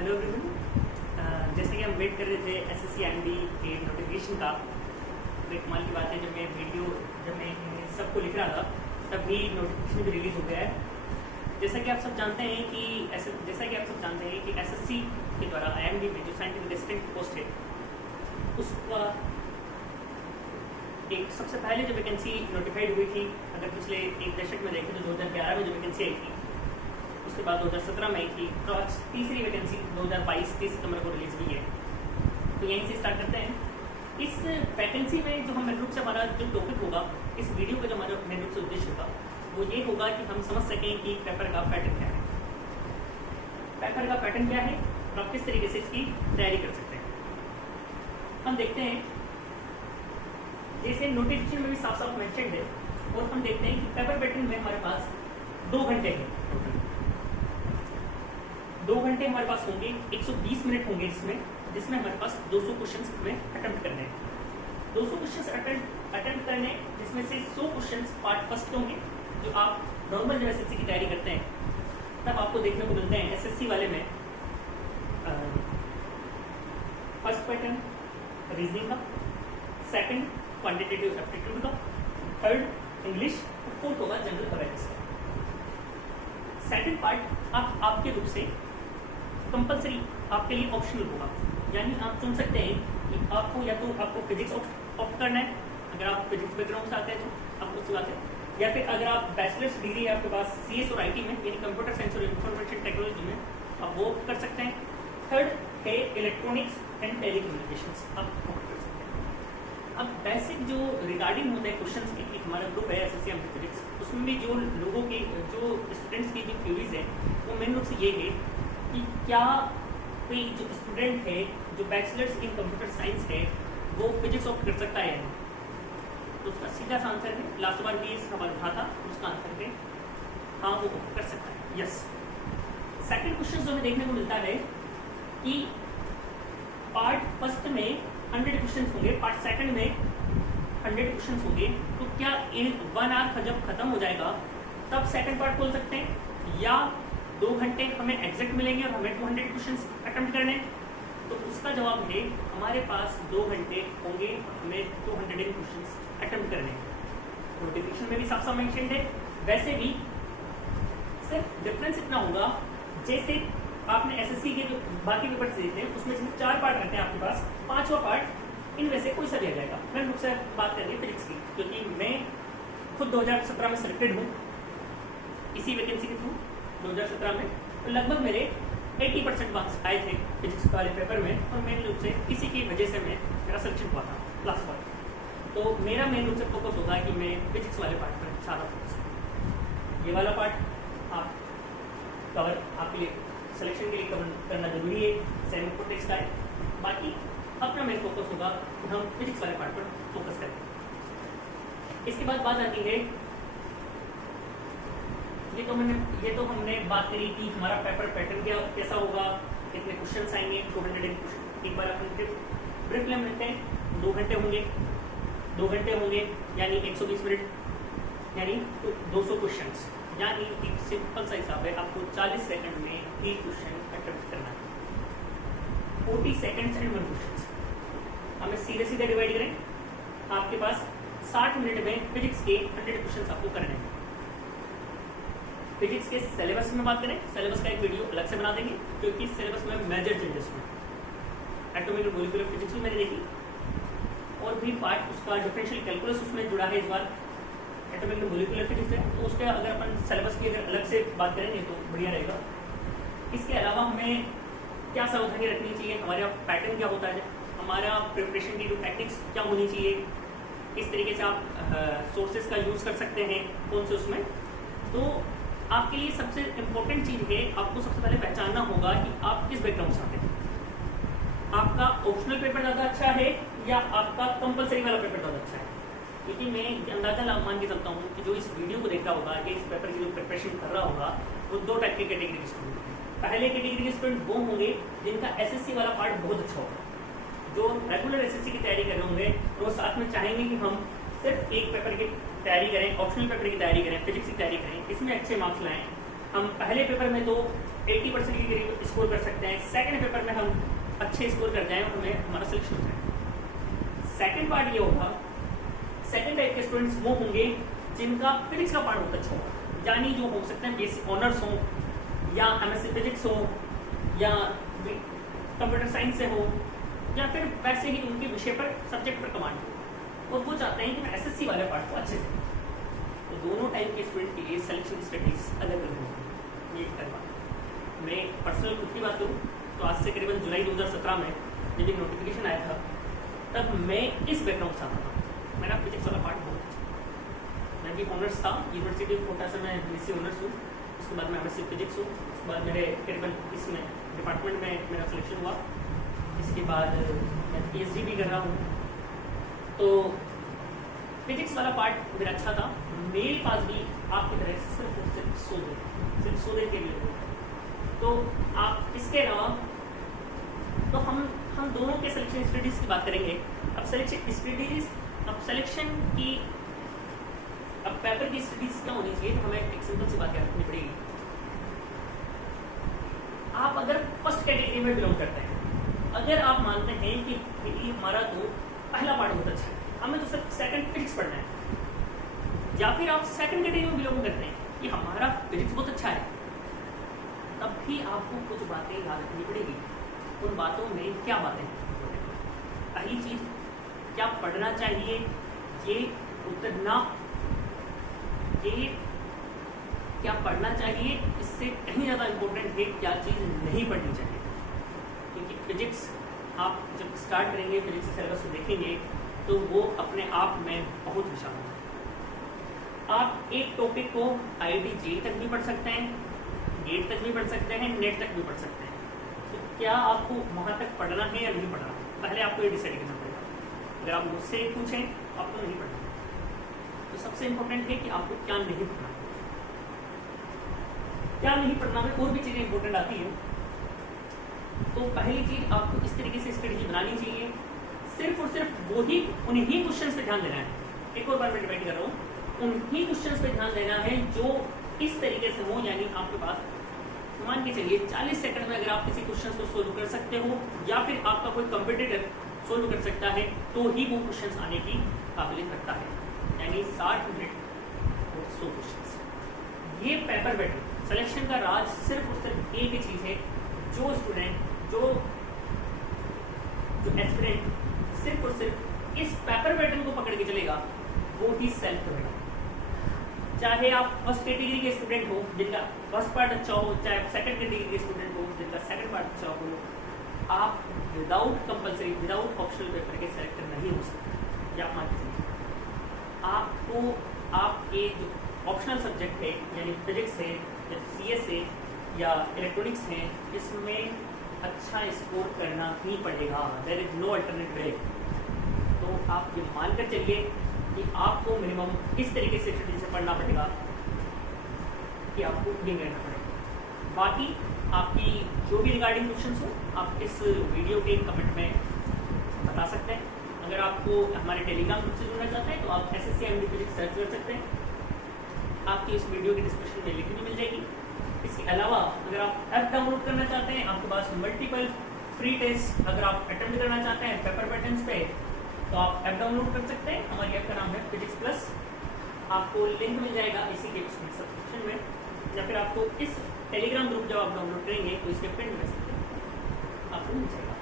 Hello everyone. जैसे कि हम वेट कर रहे थे एसएससी एमडी के नोटिफिकेशन का, तो एक कमाल की बात है जब मैं सबको लिख रहा था तभी नोटिफिकेशन भी रिलीज़ हो गया है। जैसा कि आप सब जानते हैं कि एसएससी के द्वारा आईएमडी में जो साइंटिफिक असिस्टेंट पोस्ट है उसका एक सबसे पहले जो वैकेंसी नोटिफाइड हुई थी, अगर पिछले एक दशक में देखें तो 2011 में जो वैकेंसी आई थी, उसके बाद 2017 में आई थी, तो आज तीसरी वैकेंसी 2022 30 सितंबर को रिलीज हुई है। तो यहीं से स्टार्ट करते हैं। इस वैकेंसी में जो हम रूप से हमारा जो टॉपिक होगा, इस वीडियो का जो हमारा मेन रूप से उद्देश्य होगा वो ये होगा कि हम समझ सकें कि पेपर का पैटर्न क्या है, और आप किस तरीके से इसकी तैयारी कर सकते हैं। हम देखते हैं, जैसे नोटिफिकेशन में भी साफ साफ मेंशन है, और हम देखते हैं कि पेपर पैटर्न में हमारे पास 2 घंटे हैं। 2 घंटे हमारे पास होंगे, 120 मिनट होंगे जिसमें हमारे पास 200 क्वेश्चंस हमें अटेम्प्ट करने हैं। 200 क्वेश्चंस अटेम्प्ट करने, जिसमें से 100 क्वेश्चंस पार्ट फर्स्ट होंगे, जो आप नॉर्मल जब एसएससी की तैयारी करते हैं तब आपको देखने को मिलते हैं। एसएससी वाले में फर्स्ट पैटर्न रीजनिंग का, सेकंड क्वांटिटेटिव एप्टीट्यूड का, थर्ड इंग्लिश, फोर्थ होगा जनरल अवेयरनेस का। सेकंड पार्ट आपके रूप से कंपलसरी आपके लिए ऑप्शनल होगा, यानी आप चुन सकते हैं कि आपको या तो आपको फिजिक्स ऑप्ट करना है, अगर आप फिजिक्स बैकग्राउंड से आते हैं तो आपको उसकी बात है, या फिर अगर आप बैचलर्स डिग्री है आपके पास सीएस और आईटी में, यानी कंप्यूटर साइंस और इंफॉर्मेशन टेक्नोलॉजी में, आप वो कर सकते हैं। थर्ड है इलेक्ट्रॉनिक्स एंड टेलीकम्युनिकेशंस, आप वो कर सकते हैं। अब बेसिक जो रिगार्डिंग होता है क्वेश्चंस की, हमारा ग्रुप है एसएससी एमडी फिजिक्स, उसमें भी जो लोगों की, जो स्टूडेंट्स की जो क्यूरीज है वो मेन रूप से ये है कि क्या कोई जो स्टूडेंट है जो बैचलर्स इन कंप्यूटर साइंस है वो फिजिक्स ऑप्ट कर सकता है या नहीं। तो उसका सीधा सा आंसर है, लास्ट बार भी इस सवाल उठा था, उसका आंसर है हाँ, वो ऑप्ट कर सकता है, यस। सेकंड क्वेश्चन जो हमें देखने को मिलता है कि पार्ट फर्स्ट में 100 क्वेश्चन होंगे, पार्ट सेकंड में 100 क्वेश्चन होंगे, तो क्या 1 आवर जब खत्म हो जाएगा तब सेकंड पार्ट खोल सकते हैं, या 2 घंटे हमें एग्जैक्ट मिलेंगे और हमें 200 क्वेश्चन अटेम्प्ट करने। तो उसका जवाब है हमारे पास 2 घंटे होंगे, हमें 200 क्वेश्चन अटेम्प्ट करने। नोटिफिकेशन में भी साफ साफ मेंशन है। वैसे भी सिर्फ डिफरेंस इतना होगा, जैसे आपने एसएससी के जो बाकी पेपर से देते हैं उसमें से 4 पार्ट रहते हैं आपके पास, 5वां पार्ट इनमें से कोई सा दिया जाएगा। मैं मुझसे बात करेंगे फिजिक्स की, क्योंकि मैं खुद 2017 में सिलेक्टेड हूँ इसी वैकेंसी के थ्रू 2017 में, तो लगभग मेरे 80% मार्क्स आए थे फिजिक्स वाले पेपर में, और मेन रूप से इसी की वजह से मेरा सिलेक्शन हुआ था लास्ट बार। तो मेरा मेन रूप से फोकस होगा कि मैं फिजिक्स वाले पार्ट पर ज़्यादा फोकस करूँ। ये वाला पार्ट आप कवर आपके लिए सिलेक्शन के लिए कवर करना जरूरी है, सेमी प्रोटेक्स का है। बाकी अपना मेन फोकस होगा कि हम फिजिक्स वाले पार्ट पर फोकस करें। इसके बाद बात आती है, ये तो हमने बात करी कि हमारा पेपर पैटर्न कैसा होगा, कितने क्वेश्चन आएंगे, 200 क्वेश्चन। एक बार अपन ब्रीफ ले लेते हैं। 2 घंटे होंगे यानी 120 मिनट, यानी 200 क्वेश्चन, यानी एक सिंपल सा हिसाब है, आपको 40 सेकंड में 3 क्वेश्चन अटेम्प्ट करना है। 40 सेकंड्स एंड 1 क्वेश्चन। हमें सीधे डिवाइड करें, आपके पास 60 मिनट में फिजिक्स के 100 क्वेश्चन आपको करने हैं। फिजिक्स के सिलेबस में बात करें, सिलेबस का एक वीडियो अलग से बना देंगे, क्योंकि सिलेबस में मेजर चेंजेस हुए। एटॉमिक और मॉलिक्यूलर फिजिक्स भी मैंने देखी, और भी पार्ट उसका डिफरेंशियल कैलकुलस उसमें जुड़ा है इस बार, एटॉमिक और मॉलिक्यूलर फिजिक्स है, तो उसके अगर अपन सिलेबस की अगर अलग से बात करेंगे तो बढ़िया रहेगा। इसके अलावा हमें क्या सावधानी रखनी चाहिए, हमारा पैटर्न क्या होता है, हमारा प्रिपरेशन की जो टेक्निक्स क्या होनी चाहिए, किस तरीके से आप सोर्सेज का यूज़ कर सकते हैं, कौन से उसमें। तो आपके लिए सबसे इम्पोर्टेंट चीज़ है, आपको सबसे पहले पहचानना होगा कि आप किस बैकग्राउंड से आते हैं। आपका ऑप्शनल पेपर ज़्यादा अच्छा है या आपका कंपलसरी वाला पेपर ज़्यादा अच्छा है। क्योंकि मैं अंदाजा मान के चलता हूँ कि जो इस वीडियो को देख रहा होगा या इस पेपर की जो प्रिपरेशन कर रहा होगा वो 2 टाइप की कैटेगरी के स्टूडेंट हैं। पहले कैटेगरी के स्टूडेंट वो होंगे जिनका एसएससी वाला पार्ट बहुत अच्छा होगा, जो रेगुलर एसएससी की तैयारी कर रहे होंगे, तो वो साथ में चाहेंगे कि हम सिर्फ एक पेपर की तैयारी करें, ऑप्शनल पेपर की तैयारी करें, फिजिक्स की तैयारी करें, इसमें अच्छे मार्क्स लाएं, हम पहले पेपर में तो 80% के करीब स्कोर कर सकते हैं, सेकंड पेपर में हम अच्छे स्कोर कर जाएं और हमें हमारा सिलेक्शन हो जाए। सेकंड पार्ट ये होगा, सेकंड टाइप के स्टूडेंट्स वो होंगे जिनका फिजिक्स का पार्ट बहुत अच्छा होगा, यानी जो हो सकते हैं बेसिक ऑनर्स हो या एमएससी फिजिक्स हो या कंप्यूटर साइंस से हो या फिर वैसे ही उनके विषय पर सब्जेक्ट पर कमांड हो और वो चाहते हैं कि मैं एसएससी वाले पार्ट को अच्छे से, तो दोनों टाइप के स्टूडेंट के लिए सिलेक्शन स्ट्रेटजीज अलग अलग होंगी। ये करवा मैं पर्सनल खुद की बात करूँ तो आज से करीबन जुलाई 2017 में जब एक नोटिफिकेशन आया था तब मैं इस बैकग्राउंड से आता था। मेरा फिजिक्स वाला पार्ट बहुत अच्छा, मैं भी ऑनर्स था यूनिवर्सिटी ऑफ कोटा से, मैं बीएससी ऑनर्स हूँ, उसके बाद मैं एमएससी फिजिक्स हूँ, उसके बाद मेरे करीबन इसमें डिपार्टमेंट में मेरा सिलेक्शन हुआ, इसके बाद मैं पीएचडी भी कर रहा हूँ। तो फिजिक्स वाला पार्ट मेरा अच्छा था, मेरे पास भी आपकी तरह सिर्फ 100 दिन के लिए, तो आप इसके अलावा तो हम दोनों के सिलेक्शन स्ट्रेटजीज की बात करेंगे। अब सिलेक्शन स्ट्रेटजीज, अब सिलेक्शन की, अब पेपर की स्ट्रेटजीज क्या होनी चाहिए, तो हमें एक सिंपल सी बात रखनी पड़ेगी। आप अगर फर्स्ट कैटेगरी में बिलोंग करते हैं, अगर आप मानते हैं कि हमारा तो पहला पार्ट बहुत अच्छा है, हमें तो सिर्फ सेकंड फिजिक्स पढ़ना है, या फिर आप सेकंड कैटेगरी में बिलोंग करते हैं कि हमारा फिजिक्स बहुत अच्छा है, तब भी आपको कुछ बातें याद रखनी पड़ेगी। उन बातों में क्या बातें हैं? पहली चीज, क्या पढ़ना चाहिए, ये उतना, ये क्या पढ़ना चाहिए, इससे कहीं ज़्यादा इम्पोर्टेंट है क्या चीज़ नहीं पढ़नी चाहिए। क्योंकि फिजिक्स आप जब स्टार्ट करेंगे, फिजिक्स सिलेबस को देखेंगे तो वो अपने आप में बहुत विशाल है। आप एक टॉपिक को आईआईटी जेईई तक भी पढ़ सकते हैं, गेट तक भी पढ़ सकते हैं, नेट तक भी पढ़ सकते हैं। तो क्या आपको वहाँ तक पढ़ना है या नहीं पढ़ना, पहले आपको ये डिसाइड करना पड़ेगा। अगर आप मुझसे पूछें तो आपको नहीं पढ़ना, तो सबसे इम्पोर्टेंट है कि आपको क्या नहीं पढ़ना। क्या नहीं पढ़ना में और भी चीज़ें इंपॉर्टेंट आती हैं। तो पहली चीज़, आपको इस तरीके से स्ट्रेटजी बनानी चाहिए, सिर्फ और सिर्फ वही उन्हीं क्वेश्चंस पे ध्यान देना है। एक और बार मैं डिपेंड कर रहा हूँ, उन्हीं क्वेश्चंस पे ध्यान देना है जो इस तरीके से हो, यानी आपके पास मान के चलिए 40 सेकंड में अगर आप किसी क्वेश्चन को सोल्व कर सकते हो या फिर आपका कोई कंपटीटर सोल्व कर सकता है तो ही वो क्वेश्चंस आने की काबिलियत रखता है, यानी 60 मिनट और 100 क्वेश्चन। ये पेपर बैटल सिलेक्शन का राज सिर्फ और सिर्फ एक ही चीज़ है, जो स्टूडेंट, जो एस्पिरेंट सिर्फ और सिर्फ इस पेपर पैटर्न को पकड़ के चलेगा वो ही सेलेक्ट होगा। चाहे आप फर्स्ट कैटेगरी के स्टूडेंट हो जिनका फर्स्ट पार्ट अच्छा हो, चाहे सेकंड कैटेगरी के स्टूडेंट हो जिनका सेकंड पार्ट अच्छा हो, आप without compulsory, without optional paper के सेलेक्ट नहीं हो सकते। या आप मान लीजिए आपको आपके जो ऑप्शनल सब्जेक्ट है, यानी फिजिक्स है या सीएस है या इलेक्ट्रॉनिक्स है, इसमें अच्छा स्कोर करना ही पड़ेगा, there is no alternate way. तो आप ये मानकर चलिए कि आपको मिनिमम इस तरीके से स्टडी से पढ़ना पड़ेगा कि आपको ये करना पड़ेगा। बाकी आपकी जो भी रिगार्डिंग क्वेश्चंस हो आप इस वीडियो के कमेंट में बता सकते हैं। अगर आपको हमारे टेलीग्राम ग्रुप से जुड़ना चाहते हैं तो आप SSC MD फिजिक्स सर्च कर सकते हैं, आपकी इस वीडियो के डिस्क्रिप्शन में लिंक भी मिल जाएगी। इसके अलावा अगर आप ऐप डाउनलोड करना चाहते हैं, आपके पास मल्टीपल फ्री टेस्ट अगर आप अटेम्प्ट करना चाहते हैं पेपर पैटर्न्स पे, तो आप ऐप डाउनलोड कर सकते हैं। हमारी ऐप का नाम है फिजिक्स प्लस, आपको लिंक मिल जाएगा इसी के सब्सक्रिप्शन में, या फिर आपको इस टेलीग्राम ग्रुप जब आप डाउनलोड करेंगे तो इसके पिन मैसेज आपको मिल जाएगा।